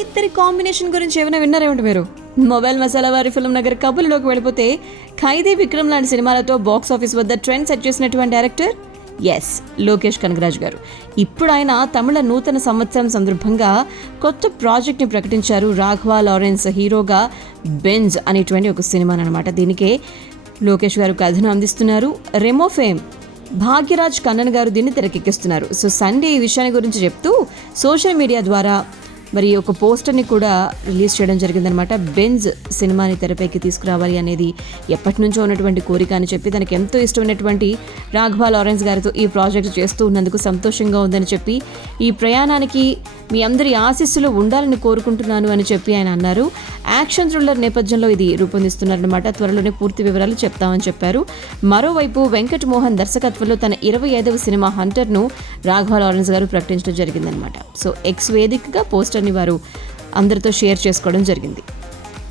ఇద్దరి కాంబినేషన్ గురించి ఏమైనా విన్నారేమిటి మీరు? మొబైల్ మసాలా వారి ఫిల్మ్ నగర్ కబుర్లోకి వెళ్ళిపోతే ఖైదీ, విక్రమ్ లాంటి సినిమాలతో బాక్స్ ఆఫీస్ వద్ద ట్రెండ్ సెట్ చేసినటువంటి డైరెక్టర్ లోకేష్ కనగరాజ్ గారు. ఇప్పుడు ఆయన తమిళ నూతన సంవత్సరం సందర్భంగా కొత్త ప్రాజెక్ట్ని ప్రకటించారు. రాఘవ లారెన్స్ హీరోగా బెంజ్ అనేటువంటి ఒక సినిమా అనమాట. దీనికే లోకేష్ గారు కథను అందిస్తున్నారు. రెమో ఫేమ్ భాగ్యరాజ్ కన్నన్ గారు దీన్ని తెరకెక్కిస్తున్నారు. సో సండే ఈ విషయాన్ని గురించి చెప్తూ సోషల్ మీడియా ద్వారా మరి ఒక పోస్టర్ని కూడా రిలీజ్ చేయడం జరిగిందనమాట. బెంజ్ సినిమాని తెరపైకి తీసుకురావాలి అనేది ఎప్పటి నుంచో ఉన్నటువంటి కోరిక అని చెప్పి, తనకు ఎంతో ఇష్టమైనటువంటి రాఘవ లారెన్స్ గారితో ఈ ప్రాజెక్ట్ చేస్తూ ఉన్నందుకు సంతోషంగా ఉందని చెప్పి, ఈ ప్రయాణానికి మీ అందరి ఆశీస్సులు ఉండాలని కోరుకుంటున్నాను అని చెప్పి ఆయన అన్నారు. యాక్షన్ థ్రిల్లర్ నేపథ్యంలో ఇది రూపొందిస్తున్నారనమాట. త్వరలోనే పూర్తి వివరాలు చెప్తామని చెప్పారు. మరోవైపు వెంకట్ మోహన్ దర్శకత్వంలో తన 25వ సినిమా హంటర్ను రాఘవ లారెన్స్ గారు ప్రకటించడం జరిగిందనమాట. సో ఎక్స్ వేదికగా పోస్టర్ని వారు అందరితో షేర్ చేసుకోవడం జరిగింది.